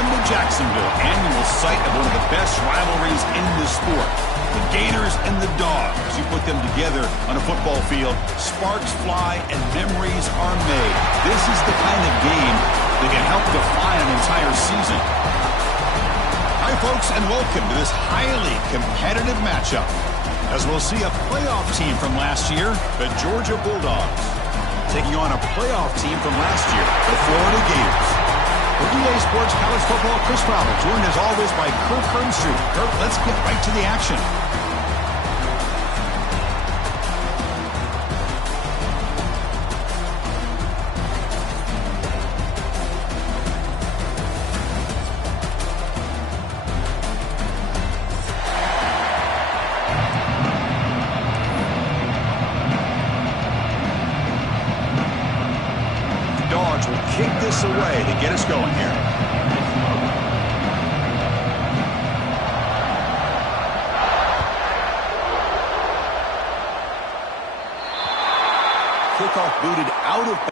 Welcome to Jacksonville, annual site of one of the best rivalries in the sport. The Gators and the Dogs. You put them together on a football field, sparks fly and memories are made. This is the kind of game that can help define an entire season. Hi, folks, and welcome to this highly competitive matchup, as we'll see a playoff team from last year, the Georgia Bulldogs, taking on a playoff team from last year, the Florida Gators. For EA Sports College Football, Chris Fowler, joined as always by Kirk Herbstreit. Kirk, let's get right to the action. Kick this away to get us going here. Kickoff booted out of...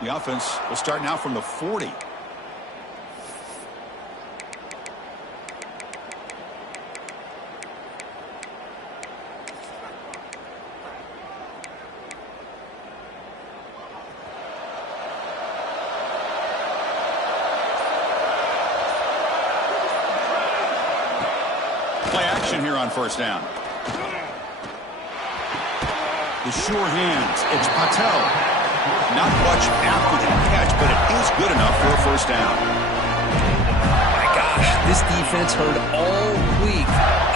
The offense will start now from the 40. Play action here on first down. The sure hands. It's Patel. Not much after the catch, but it is good enough for a first down. My gosh, this defense heard all week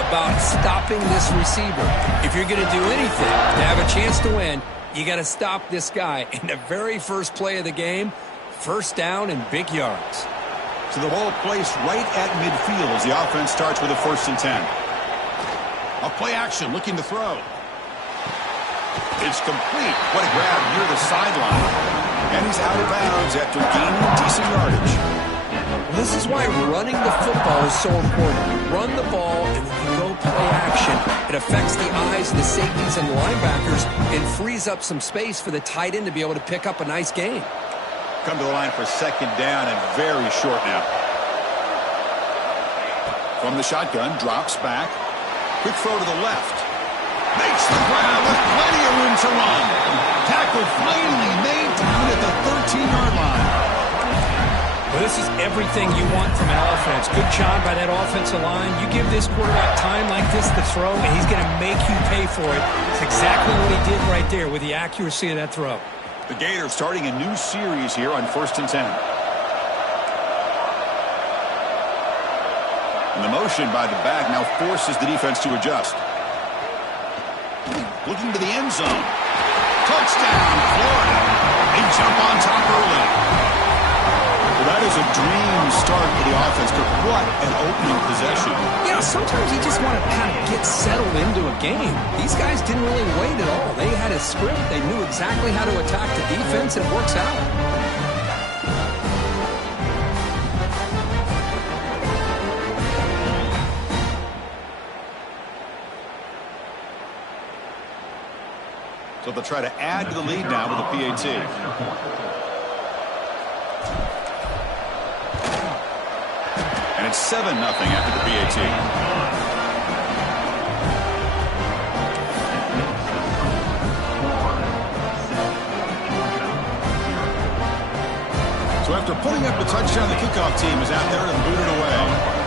about stopping this receiver. If you're going to do anything to have a chance to win, you got to stop this guy. In the very first play of the game, first down and big yards. So the ball placed right at midfield as the offense starts with a 1st and 10. A play action, looking to throw. It's complete. What a grab near the sideline. And he's out of bounds after gaining decent yardage. This is why running the football is so important. You run the ball, and then you go play action. It affects the eyes of the safeties and the linebackers and frees up some space for the tight end to be able to pick up a nice gain. Come to the line for 2nd down and very short now. From the shotgun, drops back. Quick throw to the left. Makes the grab with plenty of room to run. Tackle finally made down at the 13-yard line. Well, this is everything you want from an offense. Good job by that offensive line. You give this quarterback time like this to throw, and he's going to make you pay for it. It's exactly what he did right there with the accuracy of that throw. The Gators starting a new series here on 1st and 10. And the motion by the back now forces the defense to adjust. Looking to the end zone. Touchdown, Florida. They jump on top early. Well, that is a dream start for the offense. But what an opening possession. Yeah, sometimes you just want to kind of get settled into a game. These guys didn't really wait at all. They had a script. They knew exactly how to attack the defense, and it works out. So they'll try to add to the lead now with a PAT. And it's 7-0 after the PAT. So after putting up the touchdown, the kickoff team is out there and booted away.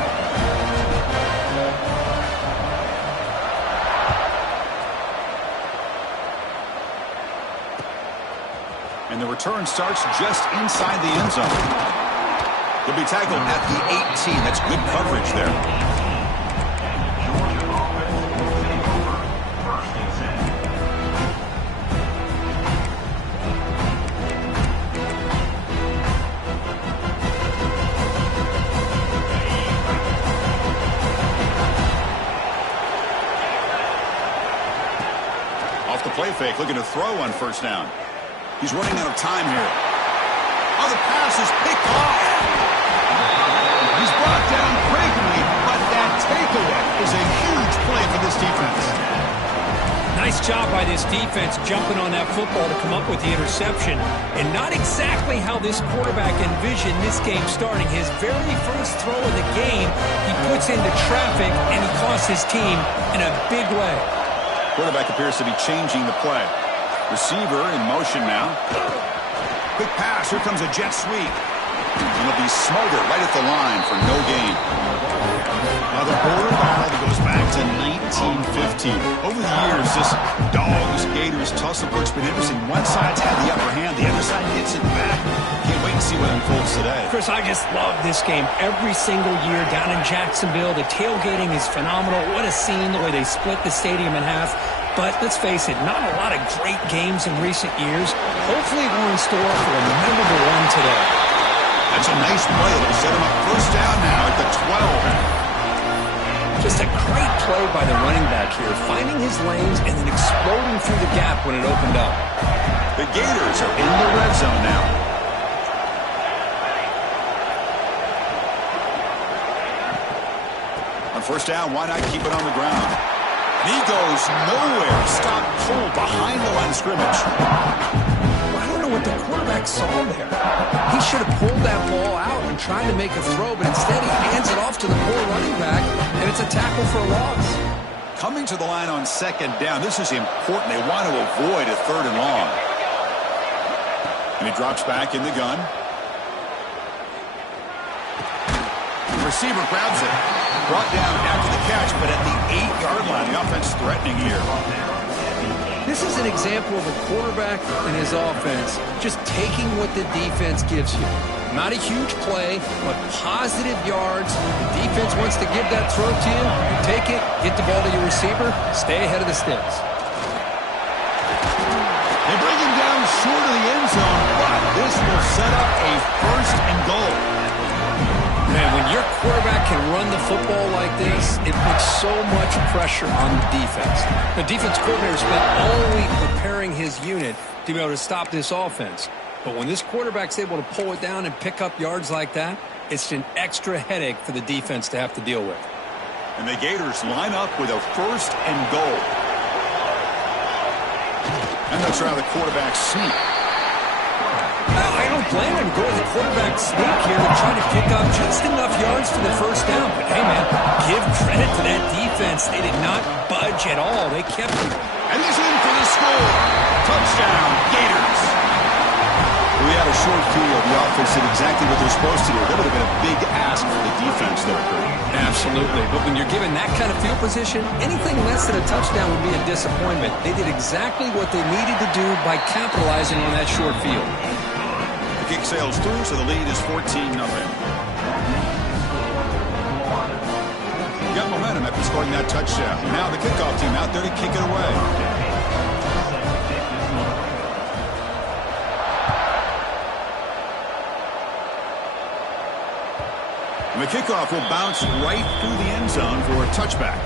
return starts just inside the end zone. He'll be tackled at the 18. That's good coverage there. Off the play fake, looking to throw on first down. He's running out of time here. Oh, the pass is picked off. He's brought down quickly, but that takeaway is a huge play for this defense. Nice job by this defense jumping on that football to come up with the interception. And not exactly how this quarterback envisioned this game starting. His very first throw of the game, he puts into traffic, and he costs his team in a big way. Quarterback appears to be changing the play. Receiver in motion now. Quick pass. Here comes a jet sweep. And he'll be smothered right at the line for no gain. Now the border battle goes back to 1915. Over the years, this dogs, gators, tussle work's been interesting. One side's had the upper hand. The other side gets it back. Can't wait to see what unfolds today. Chris, I just love this game every single year down in Jacksonville. The tailgating is phenomenal. What a scene, the way they split the stadium in half. But let's face it, not a lot of great games in recent years. Hopefully we're in store for a memorable one today. That's a nice play. It'll set him up first down now at the 12. Just a great play by the running back here, finding his lanes and then exploding through the gap when it opened up. The Gators are in the red zone now. On first down, why not keep it on the ground? And he goes nowhere. Stop cold behind the line of scrimmage. I don't know what the quarterback saw there. He should have pulled that ball out and tried to make a throw, but instead he hands it off to the poor running back, and it's a tackle for a loss. Coming to the line on second down. This is important. They want to avoid a third and long. And he drops back in the gun. The receiver grabs it. Brought down after the catch, but at the 8-yard line, the offense threatening here. This is an example of a quarterback and his offense just taking what the defense gives you. Not a huge play, but positive yards. The defense wants to give that throw to you. You take it, get the ball to your receiver, stay ahead of the sticks. They bring him down short of the end zone, but this will set up a first and goal. Man, when your quarterback can run the football like this, it puts so much pressure on the defense. The defense coordinator spent all week preparing his unit to be able to stop this offense. But when this quarterback's able to pull it down and pick up yards like that, it's an extra headache for the defense to have to deal with. And the Gators line up with a first and goal. And they'll try the quarterback sneak. I don't blame him. Go with the quarterback sneak here to try to pick up just enough yards for the first down. But, hey, man, give credit to that defense. They did not budge at all. They kept him. And he's in for the score. Touchdown, Gators. We had a short field. The offense did exactly what they're supposed to do. That would have been a big ask for the defense there, Kurt. Absolutely. But when you're given that kind of field position, anything less than a touchdown would be a disappointment. They did exactly what they needed to do by capitalizing on that short field. The kick sails through, so the lead is 14-0. Got momentum after scoring that touchdown. Now the kickoff team out there to kick it away. And the kickoff will bounce right through the end zone for a touchback.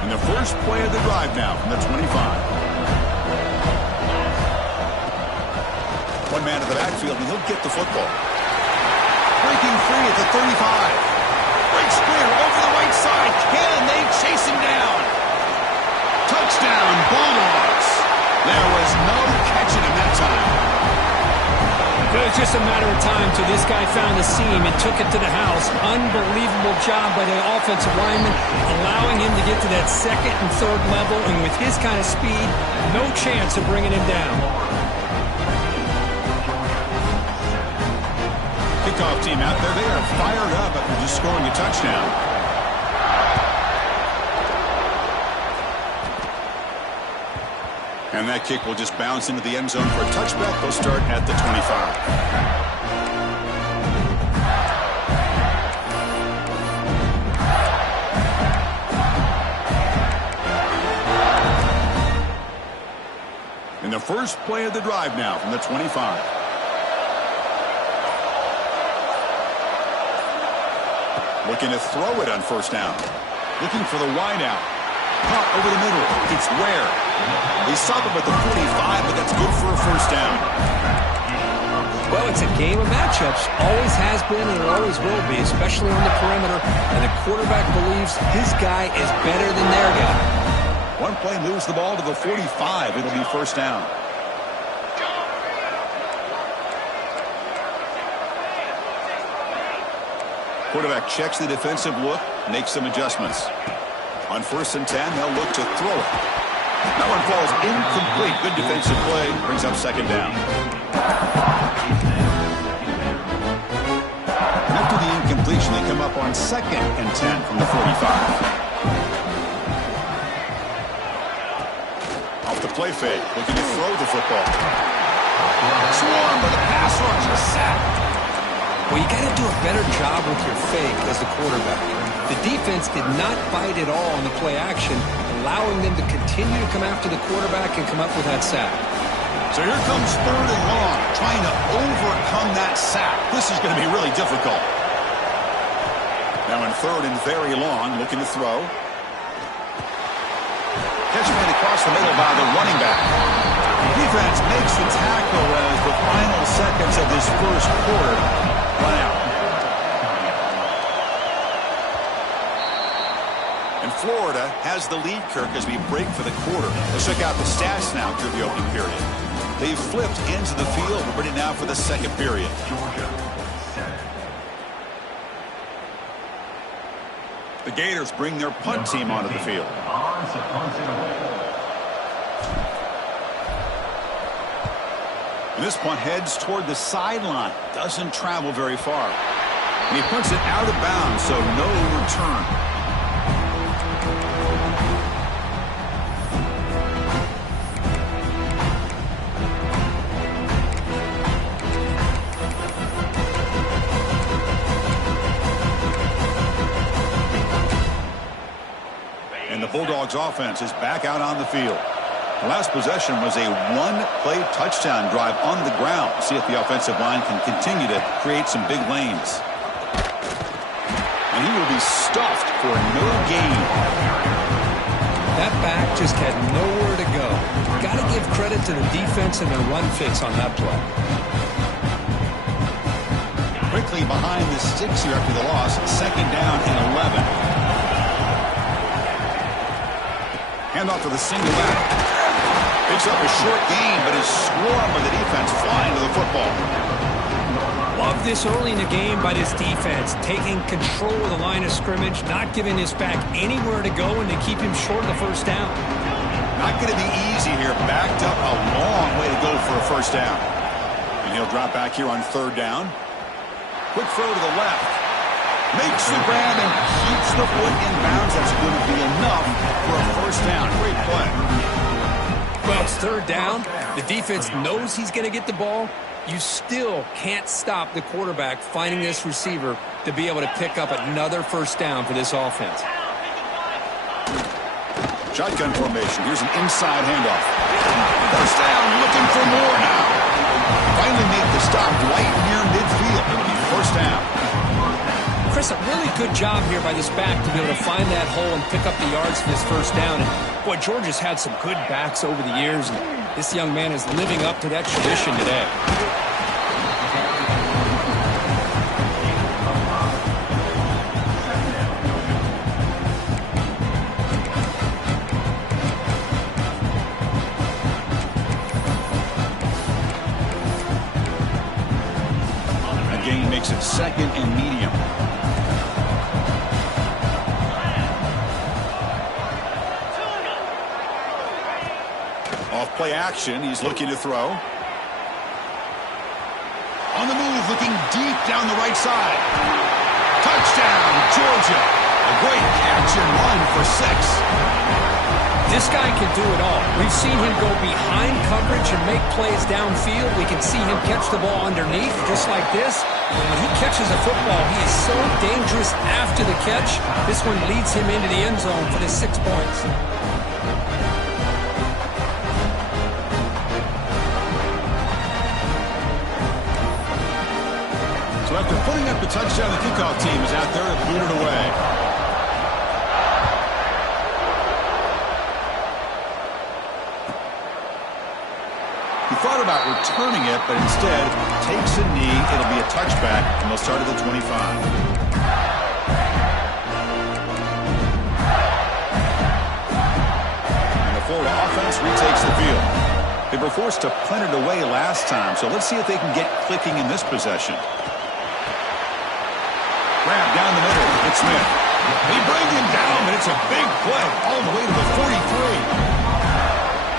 And the first play of the drive now from the 25. One man to the backfield, and he'll get the football. Breaking free at the 35. Breaks clear over the right side. Can they chase him down? Touchdown, Bulldogs. There was no catching him that time. It was just a matter of time till this guy found the seam and took it to the house. Unbelievable job by the offensive lineman, allowing him to get to that second and third level, and with his kind of speed, no chance of bringing him down. Kickoff team out there, they are fired up after just scoring a touchdown. And that kick will just bounce into the end zone for a touchback. They'll start at the 25. In the first play of the drive now from the 25. Looking to throw it on first down. Looking for the wide out. Caught over the middle. It's Ware. They stop him at the 45, but that's good for a first down. Well, it's a game of matchups. Always has been and it always will be, especially on the perimeter. And the quarterback believes his guy is better than their guy. One play moves the ball to the 45. It'll be first down. Quarterback checks the defensive look, makes some adjustments. On 1st and 10, they'll look to throw it. That one falls incomplete. Good defensive play. Brings up second down. After the incompletion, they come up on 2nd and 10 from the 45. Play fake, looking to throw the football. Swarm with a pass rush, a sack. Well, you got to do a better job with your fake as the quarterback. The defense did not bite at all on the play action, allowing them to continue to come after the quarterback and come up with that sack. So here comes 3rd and long, trying to overcome that sack. This is going to be really difficult. Now in 3rd and very long, looking to throw. Catch made across the middle by the running back. Defense makes the tackle as the final seconds of this first quarter run out. And Florida has the lead, Kirk, as we break for the quarter. Let's check out the stats now through the opening period. They've flipped into the field. We're ready now for the second period. The Gators bring their punt team onto the field. And this punt heads toward the sideline. Doesn't travel very far. And he punts it out of bounds, so no return. And the Bulldogs offense is back out on the field. The last possession was a one-play touchdown drive on the ground. See if the offensive line can continue to create some big lanes. And he will be stuffed for no gain. That back just had nowhere to go. Got to give credit to the defense and their run fix on that play. Quickly behind the sticks here after the loss. 2nd down and 11. Handoff to the single back. Picks up a short gain, but is swarmed by the defense flying to the football. Love this early in the game by this defense, taking control of the line of scrimmage, not giving this back anywhere to go, and to keep him short of the first down. Not going to be easy here. Backed up a long way to go for a first down. And he'll drop back here on 3rd down. Quick throw to the left. Makes the grab and keeps the foot in bounds. That's going to be enough for a first down. Great play. Well, it's 3rd down. The defense knows he's going to get the ball. You still can't stop the quarterback finding this receiver to be able to pick up another first down for this offense. Shotgun formation. Here's an inside handoff. First down, looking for more now. Finally make the stop right near midfield. It'll be first down. Chris, a really good job here by this back to be able to find that hole and pick up the yards for this first down. And boy, Georgia's had some good backs over the years, and this young man is living up to that tradition today. That gain makes it 2nd and medium. Off-play action. He's looking to throw. On the move, looking deep down the right side. Touchdown, Georgia. A great catch and run for 6. This guy can do it all. We've seen him go behind coverage and make plays downfield. We can see him catch the ball underneath, just like this. When he catches a football, he is so dangerous after the catch. This one leads him into the end zone for the 6 points. So after putting up the touchdown, the kickoff team is out there to boot it away. He thought about returning it, but instead takes a knee. It'll be a touchback, and they'll start at the 25. And the Florida offense retakes the field. They were forced to punt it away last time, so let's see if they can get clicking in this possession. Grab down the middle. It's Smith. They bring him down, and it's a big play all the way to the 43.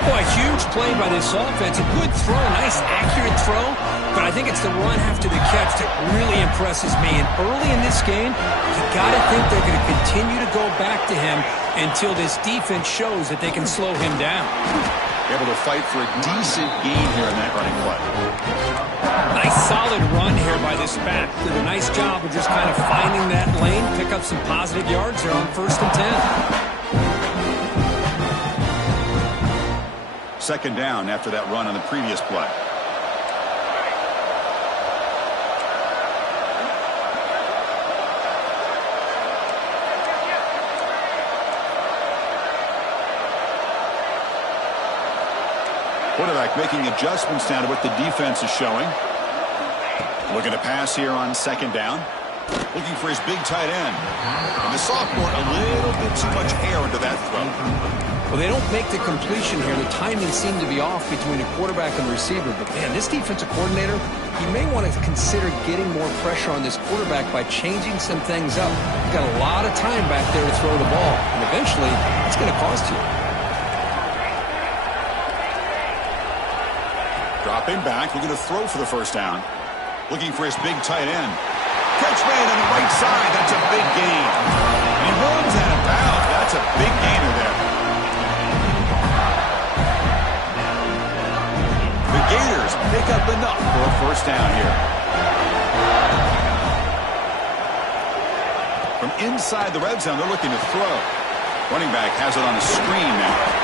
Boy, a huge play by this offense. A good throw, nice accurate throw. But I think it's the run after the catch that really impresses me. And early in this game, you got to think they're going to continue to go back to him until this defense shows that they can slow him down. Able to fight for a decent gain here in that running play. Nice solid run here by this back. Did a nice job of just kind of finding that lane, pick up some positive yards here on 1st and 10. Second down after that run on the previous play. Quarterback making adjustments now to what the defense is showing. Looking to pass here on 2nd down. Looking for his big tight end. And the sophomore a little bit too much air into that throw. Well, they don't make the completion here. The timing seemed to be off between the quarterback and the receiver. But, man, this defensive coordinator, he may want to consider getting more pressure on this quarterback by changing some things up. He's got a lot of time back there to throw the ball. And eventually, it's going to cost you. Dropping back, looking to throw for the 1st down. Looking for his big tight end. Catch made on the right side. That's a big gain. And he runs out of bounds. That's a big gainer there. The Gators pick up enough for a 1st down here. From inside the red zone, they're looking to throw. Running back has it on a screen now.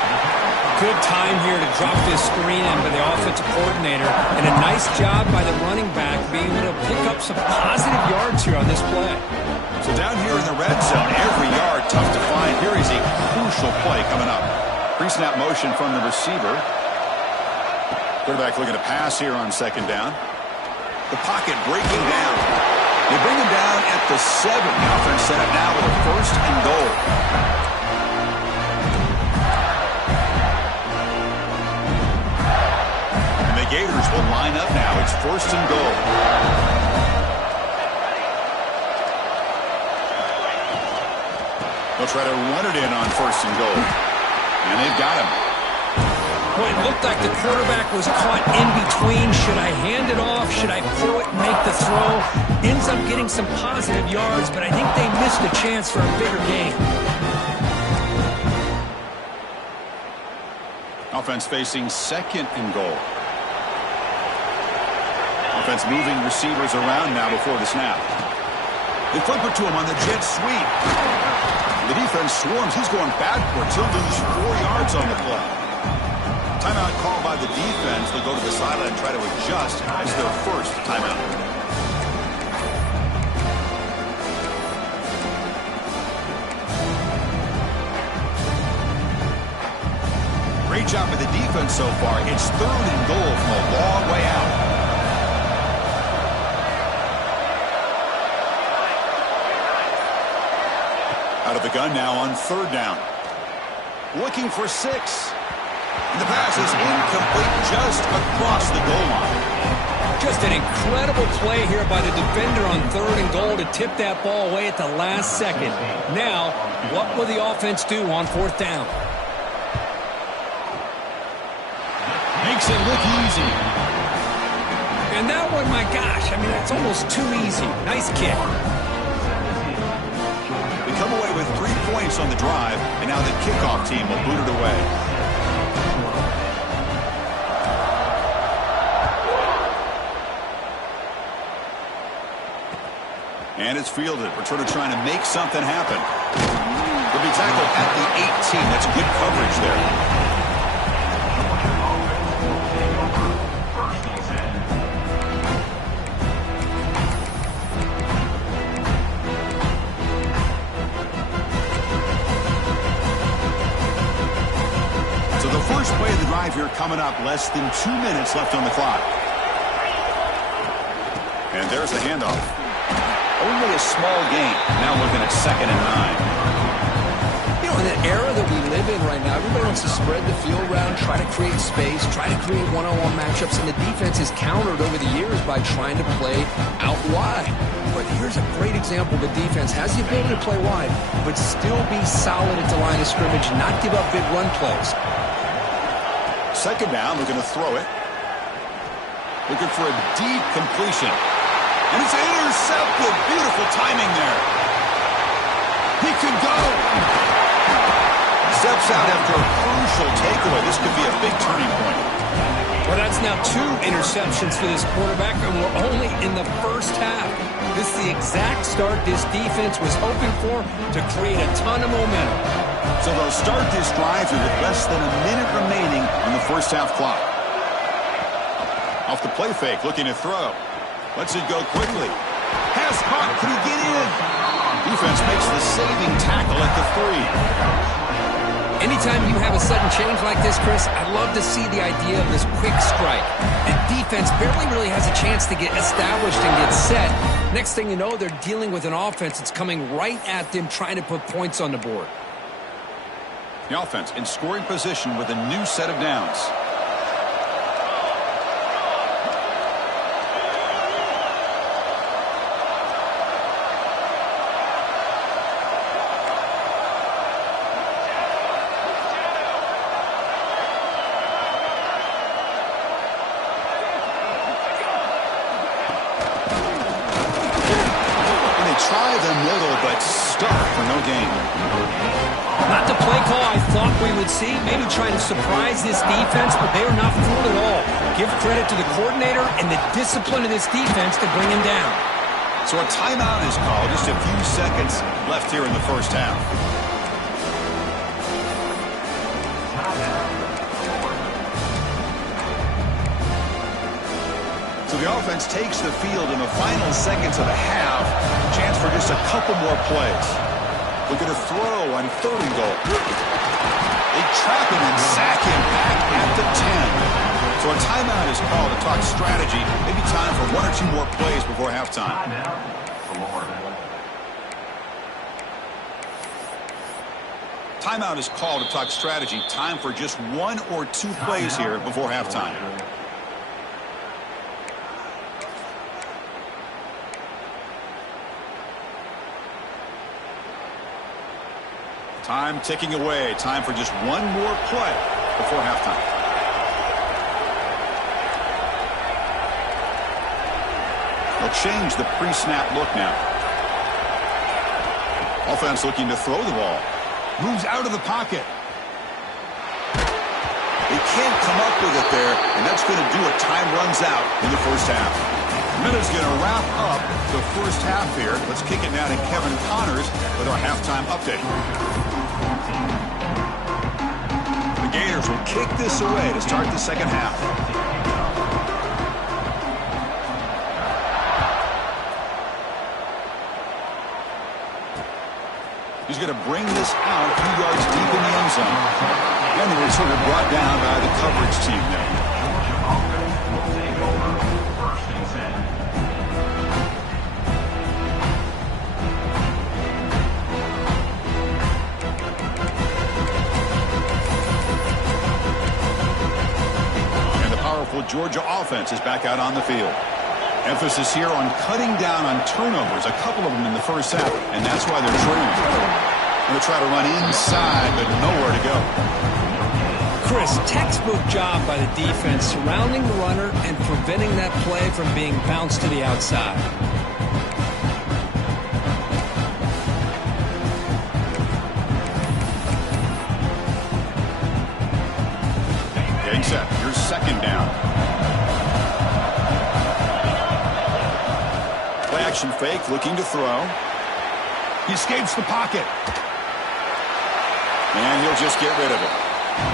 Good time here to drop this screen in by the offensive coordinator. And a nice job by the running back being able to pick up some positive yards here on this play. So down here in the red zone, every yard tough to find. Here is a crucial play coming up. Pre-snap motion from the receiver. Quarterback looking to pass here on 2nd down. The pocket breaking down. They bring him down at the 7. The offense set up now with a 1st and goal. Gators will line up now. It's 1st and goal. They'll try to run it in on 1st and goal. And they've got him. Boy, it looked like the quarterback was caught in between. Should I hand it off? Should I throw it and make the throw? Ends up getting some positive yards, but I think they missed a chance for a bigger gain. Offense facing 2nd and goal. Offense moving receivers around now before the snap. They flip it to him on the jet sweep. The defense swarms. He's going backwards. He'll lose 4 yards on the play. Timeout called by the defense. They'll go to the sideline and try to adjust. It's their 1st timeout. Great job by the defense so far. It's 3rd and goal from a long way out. Out of the gun now on 3rd down. Looking for 6. And the pass is incomplete just across the goal line. Just an incredible play here by the defender on 3rd and goal to tip that ball away at the last second. Now, what will the offense do on 4th down? Makes it look easy. And that one, my gosh, I mean, that's almost too easy. Nice kick. They come away with with 3 points on the drive, and now the kickoff team will boot it away. And it's fielded. Returner trying to make something happen. He'll be tackled at the 18. That's good coverage there. So the first play of the drive here coming up. Less than 2 minutes left on the clock. And there's the handoff. Only a small gain. Now looking at 2nd and 9. You know, in the era that we live in right now, everybody wants to spread the field around, try to create space, try to create one-on-one matchups, and the defense has countered over the years by trying to play out wide. But here's a great example. The defense has the ability to play wide, but still be solid at the line of scrimmage, not give up big run plays. 2nd down, looking to throw it. Looking for a deep completion. And it's intercepted. Beautiful timing there. He can go. Steps out after a crucial takeaway. This could be a big turning point. Well, that's now 2 interceptions for this quarterback, and we're only in the first half. This is the exact start this defense was hoping for to create a ton of momentum. So they'll start this drive with less than a minute remaining on the first half clock. Off the play fake, looking to throw. Lets it go quickly. Pass caught. Can he get in? Defense makes the saving tackle at the 3. Anytime you have a sudden change like this, Chris, I'd love to see the idea of this quick strike. The defense barely really has a chance to get established and get set. Next thing you know, they're dealing with an offense that's coming right at them, trying to put points on the board. The offense in scoring position with a new set of downs. Try the middle, but stuck for no gain. Not the play call I thought we would see. Maybe trying to surprise this defense, but they are not fooled at all. Give credit to the coordinator and the discipline of this defense to bring him down. So a timeout is called. Just a few seconds left here in the first half. So the offense takes the field in the final seconds of the half. Chance for just a couple more plays. Looking to throw on 3rd and goal. They trap him and sack him back at the 10. So a timeout is called to talk strategy. Maybe time for 1 or 2 more plays before halftime. Timeout is called to talk strategy. Time for just 1 or 2 plays here before halftime. Time ticking away. Time for just 1 more play before halftime. They'll change the pre-snap look now. Offense looking to throw the ball. Moves out of the pocket. They can't come up with it there, and that's going to do it. Time runs out in the first half. Minute's going to wrap up the first half here. Let's kick it now to Kevin Connors with our halftime update. The Gators will kick this away to start the second half. He's going to bring this out a few yards deep in the end zone. And they were sort of brought down by the coverage team there. Georgia offense is back out on the field. Emphasis here on cutting down on turnovers, a couple of them in the first half, and that's why they're trailing. Going to try to run inside, but nowhere to go. Chris, textbook job by the defense surrounding the runner and preventing that play from being bounced to the outside. second down. Play action fake, looking to throw. He escapes the pocket. And he'll just get rid of it.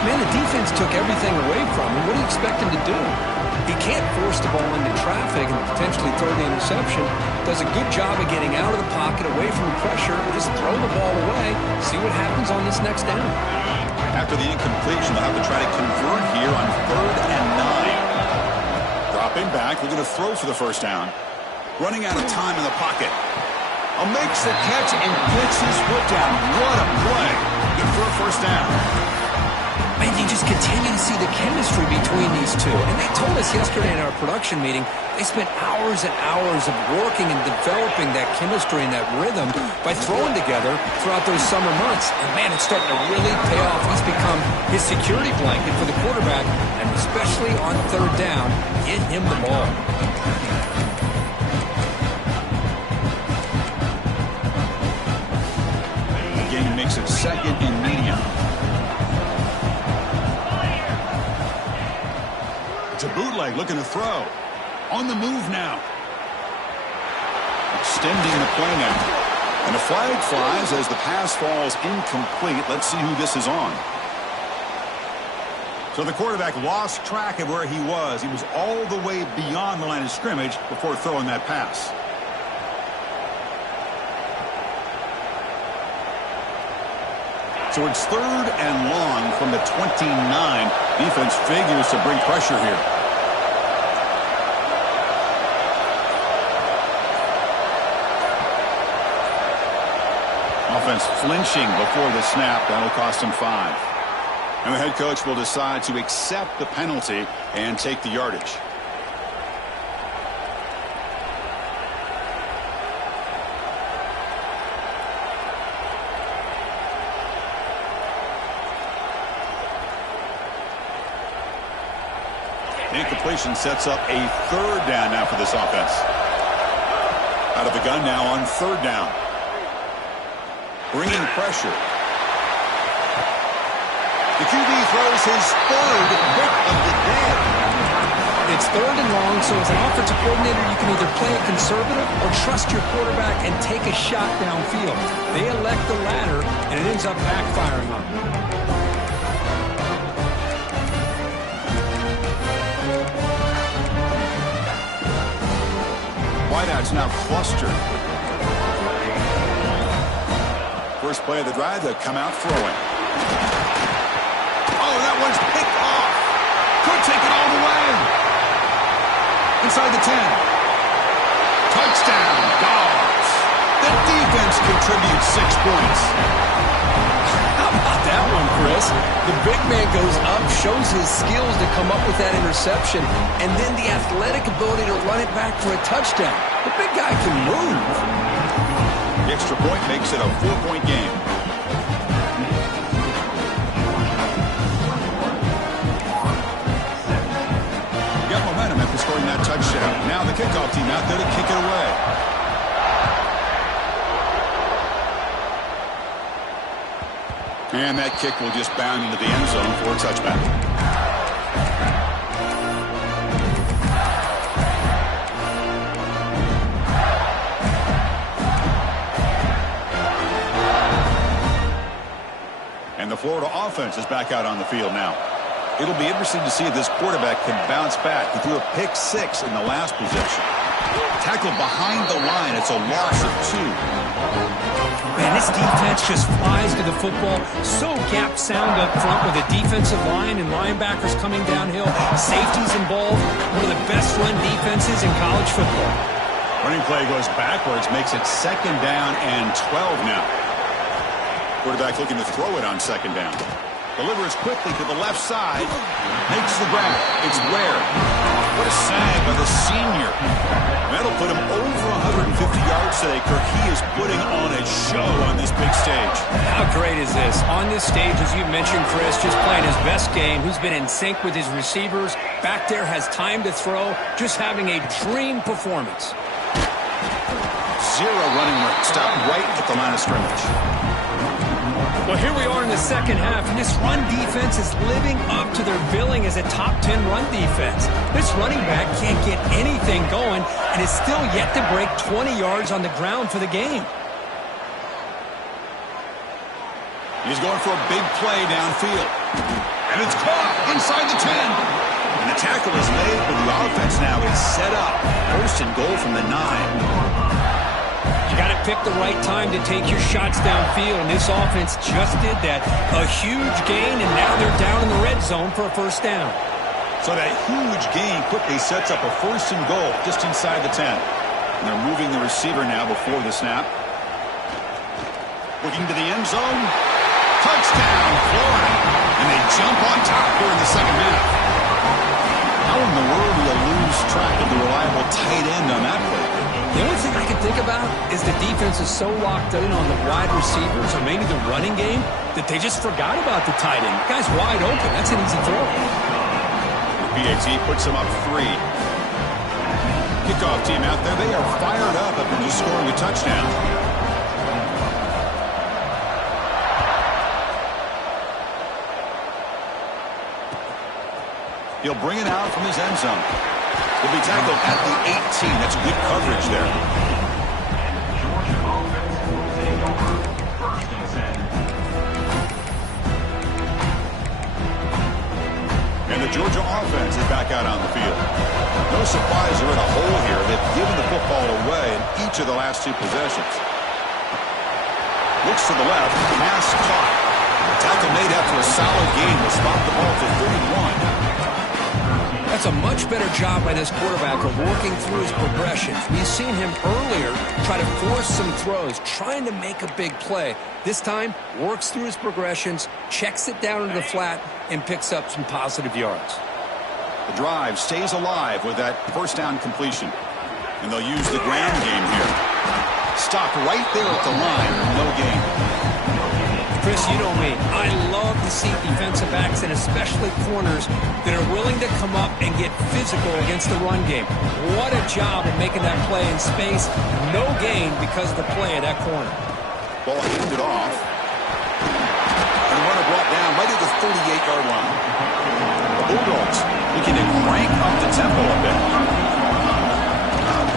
Man, the defense took everything away from him. What do you expect him to do? He can't force the ball into traffic and potentially throw the interception. Does a good job of getting out of the pocket, away from the pressure, just throw the ball away, see what happens on this next down. After the incompletion, they'll have to try to convert here on 3rd and 9. Dropping back, we're going to throw for the first down. Running out of time in the pocket. Makes the catch and gets his foot down. What a play. Good for a first down. Man, you just continue to see the chemistry between these two. And they told us yesterday in our production meeting, they spent hours and hours of working and developing that chemistry and that rhythm by throwing together throughout those summer months. And man, it's starting to really pay off. He's become his security blanket for the quarterback, and especially on 3rd down, get him the ball. Makes it 2nd and medium. It's a bootleg looking to throw. On the move now. Extending the play now. And a flag flies as the pass falls incomplete. Let's see who this is on. So the quarterback lost track of where he was. He was all the way beyond the line of scrimmage before throwing that pass. So it's 3rd and long from the 29. Defense figures to bring pressure here. Offense flinching before the snap. That'll cost him 5. And the head coach will decide to accept the penalty and take the yardage. Incompletion sets up a 3rd down now for this offense. Out of the gun now on 3rd down. Bringing pressure. The QB throws his 3rd hit of the day. It's 3rd and long, so as an offensive coordinator, you can either play it conservative or trust your quarterback and take a shot downfield. They elect the latter, and it ends up backfiring on them. Wideouts now clustered. First play of the drive, they'll come out throwing. Oh, that one's picked off. Could take it all the way. Inside the 10. Touchdown, Dogs. The defense contributes 6 points. How about that one, Chris? The big man goes up, shows his skills to come up with that interception, and then the athletic ability to run it back for a touchdown. The big guy can move. The extra point makes it a 4-point game. Got momentum after scoring that touchdown. Now the kickoff team out there to kick it away. And that kick will just bound into the end zone for a touchback. And the Florida offense is back out on the field now. It'll be interesting to see if this quarterback can bounce back. He threw a pick 6 in the last possession. Tackled behind the line. It's a loss of 2. Man, this defense just flies to the football. So gap sound up front with a defensive line and linebackers coming downhill. Safeties involved. One of the best run defenses in college football. Running play goes backwards. Makes it 2nd down and 12 now. Quarterback looking to throw it on 2nd down. Delivers quickly to the left side. Makes the grab. It's Ware. What a sag by the senior. That'll put him over 150 yards today. Kirk, he is putting on a show on this big stage. How great is this? On this stage, as you mentioned, Chris, just playing his best game. He's been in sync with his receivers. Back there, has time to throw. Just having a dream performance. 0 running room. Stop right at the line of scrimmage. Well, here we are in the second half, and this run defense is living up to their billing as a top 10 run defense. This running back can't get anything going and is still yet to break 20 yards on the ground for the game. He's going for a big play downfield. And it's caught inside the 10. And the tackle is made, but the offense now is set up. First and goal from the 9. You got to pick the right time to take your shots downfield, and this offense just did that. A huge gain, and now they're down in the red zone for a first down. So that huge gain quickly sets up a first and goal just inside the 10. And they're moving the receiver now before the snap. Looking to the end zone. Touchdown, Florida. And they jump on top here in the second half. How in the world do you lose track of the reliable tight end on that play? The only thing I can think about is the defense is so locked in on the wide receivers or maybe the running game that they just forgot about the tight end. The guy's wide open. That's an easy throw. The PAT puts them up 3. Kickoff team out there. They are fired up after just scoring a touchdown. He'll bring it out from his end zone. He'll be tackled at the 18. That's good coverage there. And the Georgia offense is back out on the field. No surprise they're in a hole here. They've given the football away in each of the last 2 possessions. Looks to the left. Pass caught. Tackle made after a solid gain will stop the ball for 31. That's a much better job by this quarterback of working through his progressions. We've seen him earlier try to force some throws, trying to make a big play. This time, works through his progressions, checks it down into the flat, and picks up some positive yards. The drive stays alive with that first down completion. And they'll use the ground game here. Stop right there at the line. No gain. Chris, you know me. I love to see defensive backs and especially corners that are willing to come up and get physical against the run game. What a job of making that play in space. No gain because of the play of that corner. Ball handed off. And the runner brought down right at the 38-yard line. The Bulldogs looking to crank up the tempo a bit.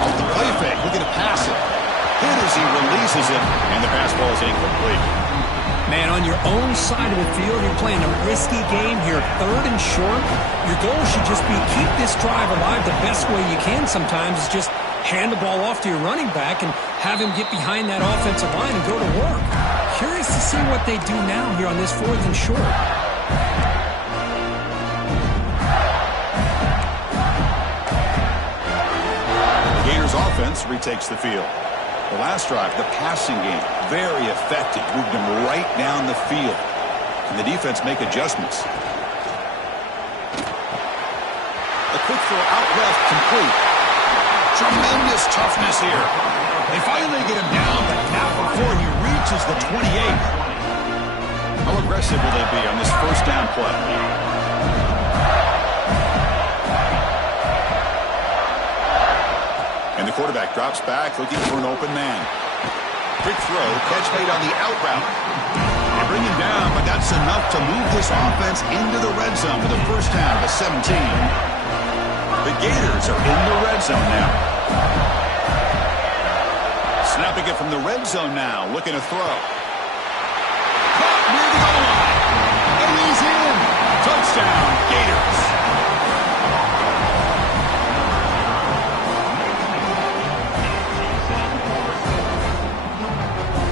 Off the play fake, looking to pass it. Hit as he releases it, and the pass ball is incomplete. Man, on your own side of the field, you're playing a risky game here. 3rd and short. Your goal should just be keep this drive alive the best way you can sometimes is just hand the ball off to your running back and have him get behind that offensive line and go to work. Curious to see what they do now here on this 4th and short. The Gators offense retakes the field. The last drive, the passing game, very effective. Moved them right down the field. Can the defense make adjustments? A quick throw out left, complete. Tremendous toughness here. They finally get him down, but not before he reaches the 28. How aggressive will they be on this first down play? And the quarterback drops back, looking for an open man. Quick throw, catch made on the out route. They bring him down, but that's enough to move this offense into the red zone with a first down to 17. The Gators are in the red zone now. Snapping it from the red zone now, looking to throw. Caught near the goal line. And he's in. Touchdown, Gators.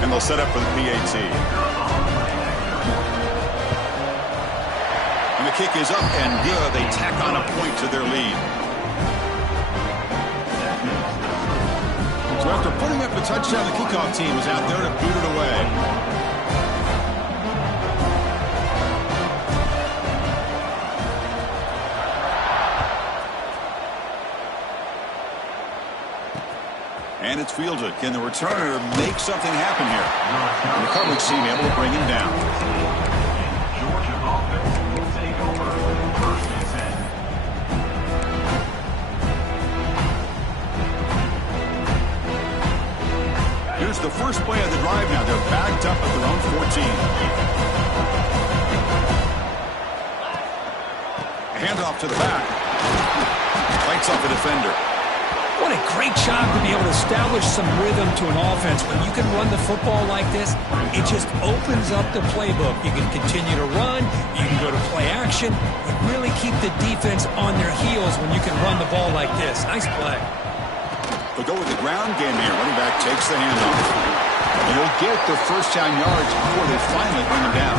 And they'll set up for the PAT. And the kick is up and good. They tack on a point to their lead. So after putting up a touchdown, the kickoff team was out there to boot it away. And it's fielded. Can the returner make something happen here? And the coverage team able to bring him down. Georgia offense will take over first and 10. Here's Here's the first play of the drive now. They're backed up at their own 14. A handoff to the back. Lights up the defender. What a great job to be able to establish some rhythm to an offense. When you can run the football like this, it just opens up the playbook. You can continue to run. You can go to play action. You really keep the defense on their heels when you can run the ball like this. Nice play. They'll go with the ground game here. Running back takes the handoff. He'll get the first down yards before they finally bring him down.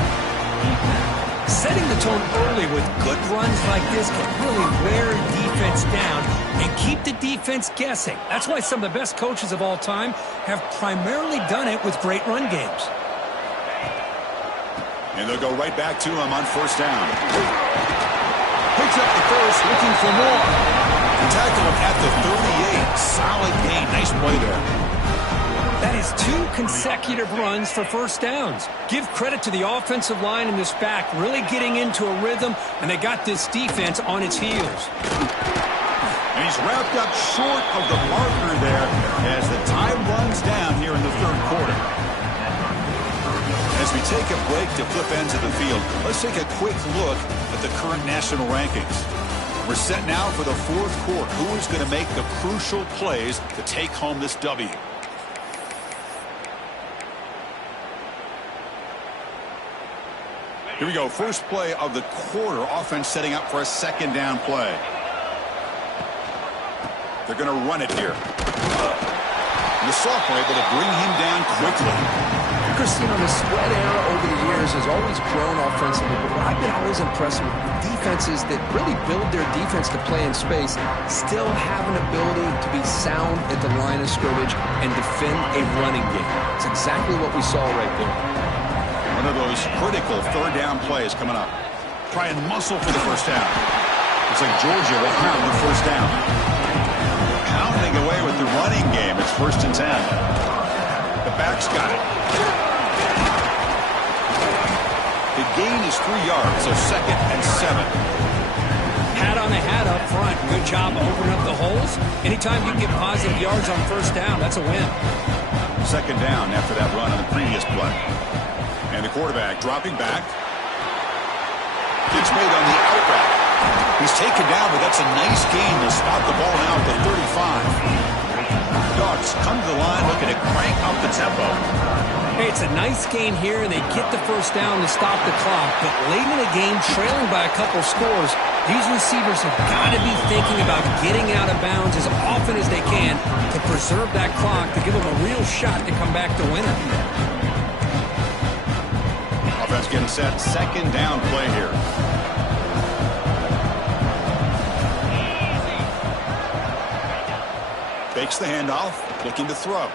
Setting the tone early with good runs like this can really wear defense down and keep the defense guessing. That's why some of the best coaches of all time have primarily done it with great run games. And they'll go right back to him on first down. Picks up the first, looking for more. Tackle him at the 38. Solid gain. Nice play there. That is 2 consecutive runs for first downs. Give credit to the offensive line and this back really getting into a rhythm, and they got this defense on its heels. And he's wrapped up short of the marker there as the time runs down here in the third quarter. As we take a break to flip ends of the field, let's take a quick look at the current national rankings. We're set now for the fourth quarter. Who is going to make the crucial plays to take home this W? Here we go. First play of the quarter. Offense setting up for a second down play. They're going to run it here. And the sophomore able to bring him down quickly. Christine, the spread era over the years has always grown offensively, but what I've been always impressed with defenses that really build their defense to play in space still have an ability to be sound at the line of scrimmage and defend a running game. It's exactly what we saw right there. One of those critical third down plays coming up. Try and muscle for the first down. Looks like Georgia will pound the first down. Pounding away with the running game. It's 1st and 10. The back's got it. The gain is 3 yards, so 2nd and 7. Hat on a hat up front. Good job opening up the holes. Anytime you can get positive yards on first down, that's a win. 2nd down after that run on the previous play. And the quarterback dropping back. Gets made on the out route. He's taken down, but that's a nice gain. They'll spot the ball now at the 35. Dogs come to the line looking to crank up the tempo. Hey, it's a nice gain here, and they get the first down to stop the clock. But late in the game, trailing by a couple scores, these receivers have got to be thinking about getting out of bounds as often as they can to preserve that clock, to give them a real shot to come back to win it. Offense getting set. 2nd down play here. Fakes the handoff. Looking to throw.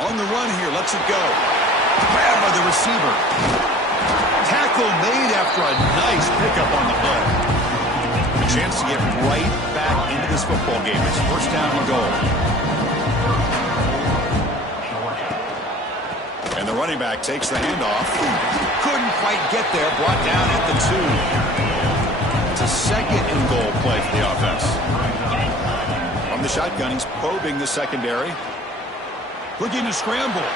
On the run here. Lets it go. Grab by the receiver. Tackle made after a nice pickup on the play. A chance to get right back into this football game. It's 1st down and goal. And the running back takes the handoff. Couldn't quite get there. Brought down at the 2. It's a 2nd and goal play for the offense. From the shotgun, he's probing the secondary. Looking to scramble.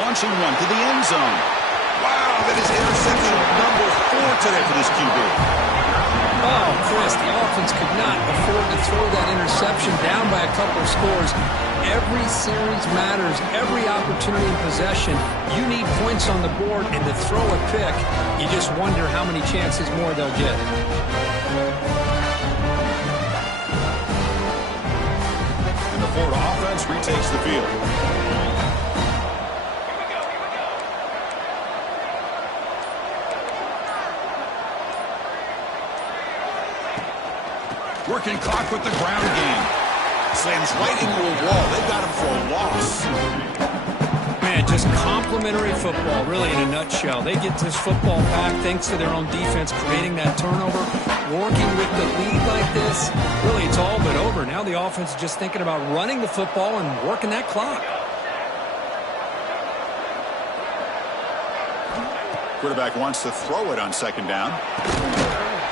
Launching one to the end zone. Wow, that is interception number 4 today for this QB. Oh, Chris, the offense could not afford to throw that interception down by a couple of scores. Every series matters. Every opportunity in possession. You need points on the board, and to throw a pick, you just wonder how many chances more they'll get. And the Florida offense retakes the field. Working clock with the ground game. Slams right into a wall. They got him for a loss. Man, just complimentary football, really, in a nutshell. They get this football back thanks to their own defense, creating that turnover, working with the lead like this. Really, it's all but over. Now the offense is just thinking about running the football and working that clock. Quarterback wants to throw it on 2nd down.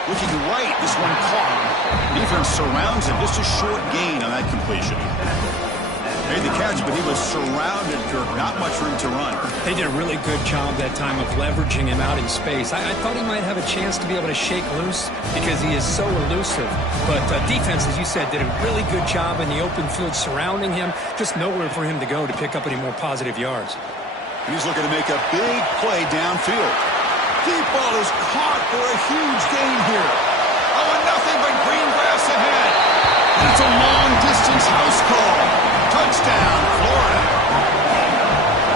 Looking right, this one caught. Defense surrounds him. Just a short gain on that completion. Made the catch, but he was surrounded, Kirk. Not much room to run. They did a really good job that time of leveraging him out in space. I thought he might have a chance to be able to shake loose because he is so elusive. But defense, as you said, did a really good job in the open field surrounding him. Just nowhere for him to go to pick up any more positive yards. He's looking to make a big play downfield. Deep ball is caught for a huge gain here. Oh, and nothing but green grass ahead. And it's a long-distance house call. Touchdown, Florida.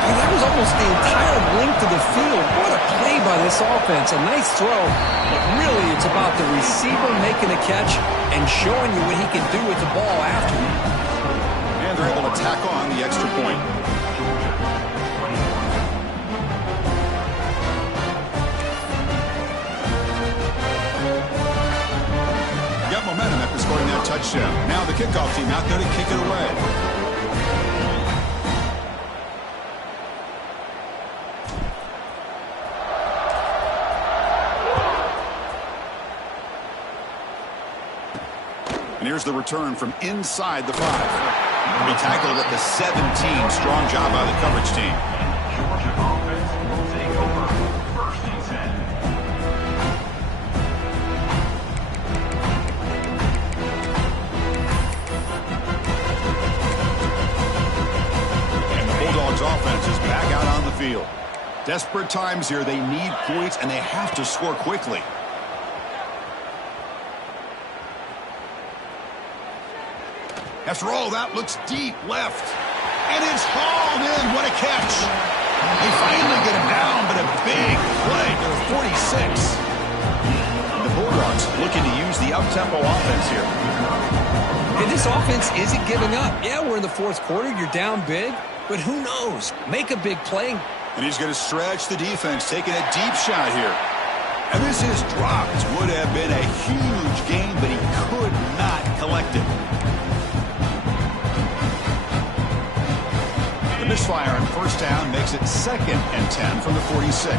Hey, that was almost the entire length of the field. What a play by this offense. A nice throw, but really it's about the receiver making the catch and showing you what he can do with the ball after. And they're able to tack on the extra point. Got momentum after scoring that touchdown. Now the kickoff team out there to kick it away. And here's the return from inside the 5. He tackled at the 17. Strong job by the coverage team. Georgia offense will take over. First and 10. And the Bulldogs offense is back out on the field. Desperate times here. They need points, and they have to score quickly. After all, that looks deep left. And it's hauled in. What a catch. They finally get him down, but a big play to the 46. The Bulldogs looking to use the up-tempo offense here. And this offense isn't giving up. Yeah, we're in the fourth quarter. You're down big, but who knows? Make a big play. And he's going to stretch the defense, taking a deep shot here. And this is dropped. Would have been a huge gain, but he could not collect it. The misfire on first down makes it 2nd and 10 from the 46.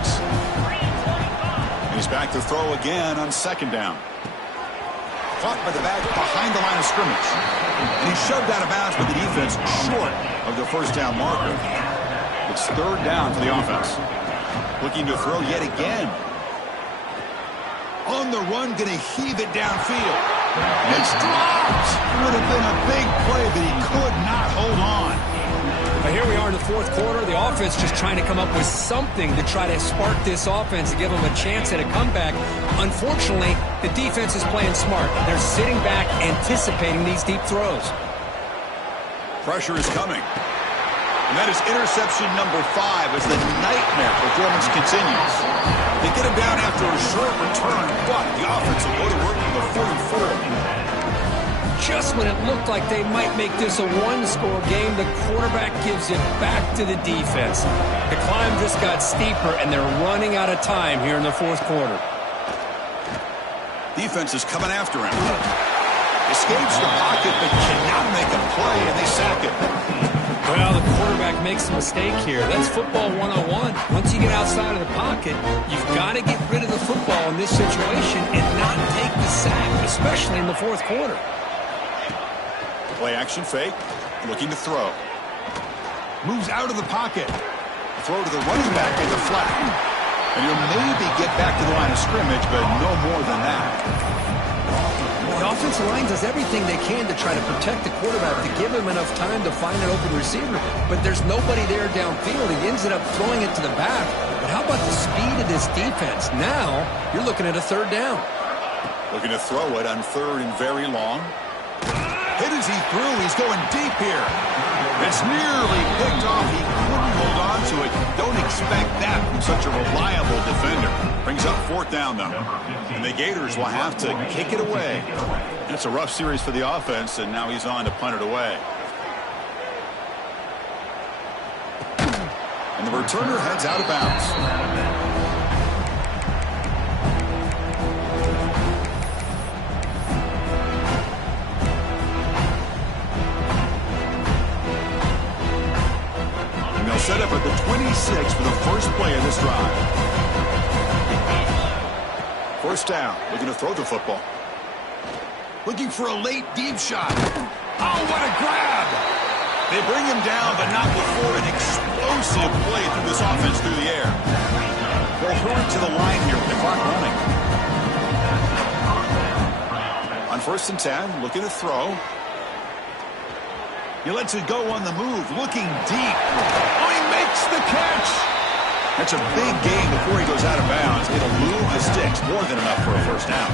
He's back to throw again on 2nd down. Caught by the back behind the line of scrimmage. And he's shoved out of bounds with the defense short of the first down marker. It's 3rd down for the offense. Looking to throw yet again. On the run, going to heave it downfield. It's dropped. Would have been a big play, but he could not hold on. But here we are in the fourth quarter. The offense just trying to come up with something to try to spark this offense and give them a chance at a comeback. Unfortunately, the defense is playing smart. They're sitting back, anticipating these deep throws. Pressure is coming. And that is interception number 5 as the nightmare performance continues. They get him down after a short return, but the offense will go to work for the 44. Just when it looked like they might make this a one-score game, the quarterback gives it back to the defense. The climb just got steeper, and they're running out of time here in the fourth quarter. Defense is coming after him. Escapes the pocket, but cannot make a play, and they sack him. Well, the quarterback makes a mistake here. That's football 101. Once you get outside of the pocket, you've got to get rid of the football in this situation and not take the sack, especially in the fourth quarter. Play action fake, looking to throw. Moves out of the pocket. Throw to the running back in the flat. And he'll maybe get back to the line of scrimmage, but no more than that. The offensive line does everything they can to try to protect the quarterback, to give him enough time to find an open receiver. But there's nobody there downfield. He ends up throwing it to the back. But how about the speed of this defense? Now, you're looking at a 3rd down. Looking to throw it on 3rd and very long. Hit as he threw. He's going deep here. It's nearly picked off. He couldn't hold on to it. Don't expect that from such a reliable defender. Brings up 4th down, though. And the Gators will have to kick it away. It's a rough series for the offense, and now he's on to punt it away. And the returner heads out of bounds. Set up at the 26 for the first play of this drive. First down, looking to throw the football. Looking for a late deep shot. Oh, what a grab! They bring him down, but not before an explosive play through this offense through the air. They'll throw it to the line here with the clock running. On 1st and 10, looking to throw. He lets it go on the move, looking deep. Oh, he makes the catch. That's a big gain before he goes out of bounds. It'll move the sticks, more than enough for a first down.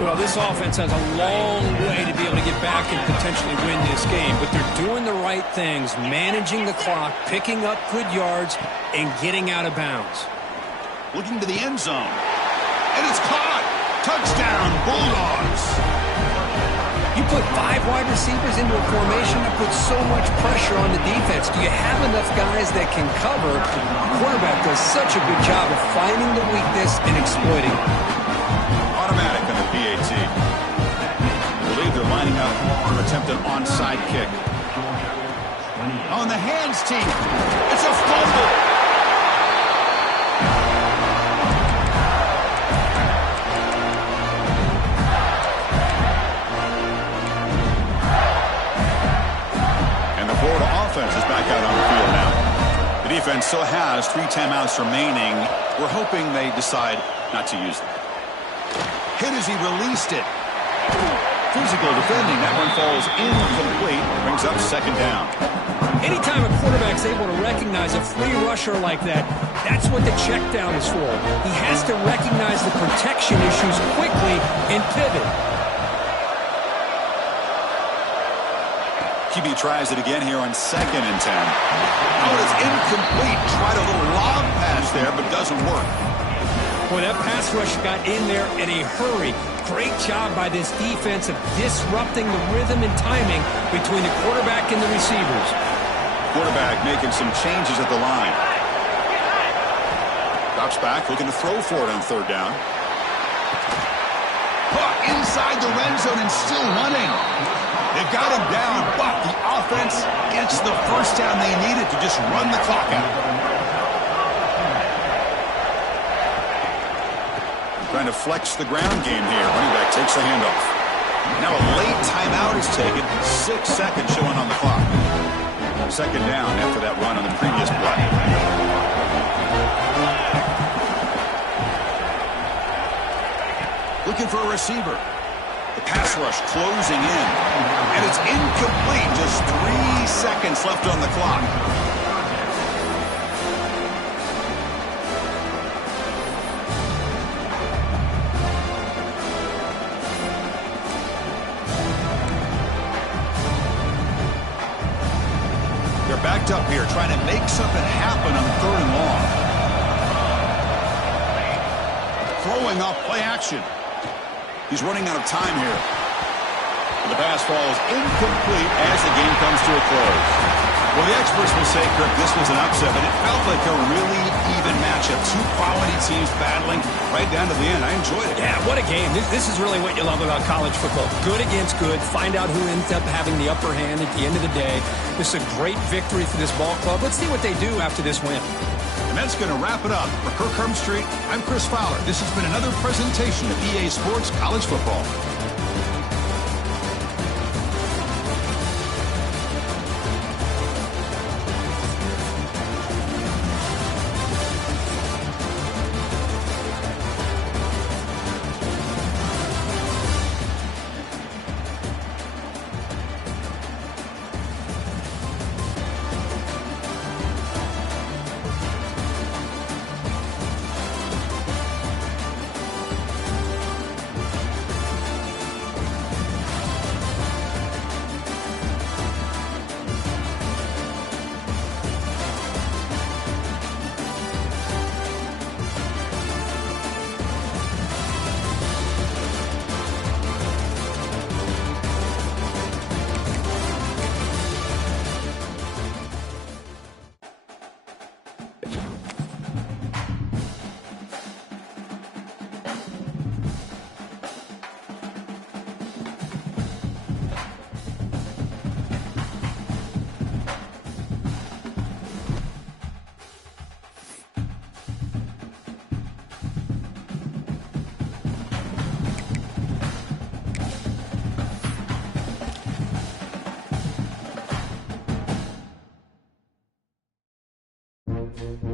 Well, this offense has a long way to be able to get back and potentially win this game, but they're doing the right things, managing the clock, picking up good yards, and getting out of bounds. Looking to the end zone. And it's caught. Touchdown, Bulldogs. You put 5 wide receivers into a formation, you put so much pressure on the defense. Do you have enough guys that can cover? The quarterback does such a good job of finding the weakness and exploiting it. Automatic on the PAT. I believe they're lining up to attempt an onside kick. On the hands team. It's a fumble. Offense is back out on the field now. The defense still has 3 timeouts remaining. We're hoping they decide not to use them. Hit as he released it. Physical defending. That one falls incomplete. Brings up 2nd down. Anytime a quarterback's able to recognize a free rusher like that, that's what the check down is for. He has to recognize the protection issues quickly and pivot. QB tries it again here on 2nd and 10. Oh, it's incomplete. Tried a little lob pass there, but doesn't work. Boy, that pass rush got in there in a hurry. Great job by this defense of disrupting the rhythm and timing between the quarterback and the receivers. Quarterback making some changes at the line. Drops back, looking to throw for it on 3rd down. Caught inside the red zone and still running. They've got him down, but the offense gets the first down they needed to just run the clock out. Trying to flex the ground game here. Running back takes the handoff. Now a late timeout is taken. 6 seconds showing on the clock. 2nd down after that run on the previous play. Looking for a receiver. The pass rush closing in. And it's incomplete. Just 3 seconds left on the clock. They're backed up here trying to make something happen on 3rd and long. Throwing off play action. He's running out of time here. And the pass falls incomplete as the game comes to a close. Well, the experts will say, Kirk, this was an upset, but it felt like a really even matchup. 2 quality teams battling right down to the end. I enjoyed it. Yeah, what a game. This is really what you love about college football. Good against good. Find out who ends up having the upper hand at the end of the day. This is a great victory for this ball club. Let's see what they do after this win. And that's going to wrap it up. For Kirk Hermstreet, I'm Chris Fowler. This has been another presentation of EA Sports College Football. down.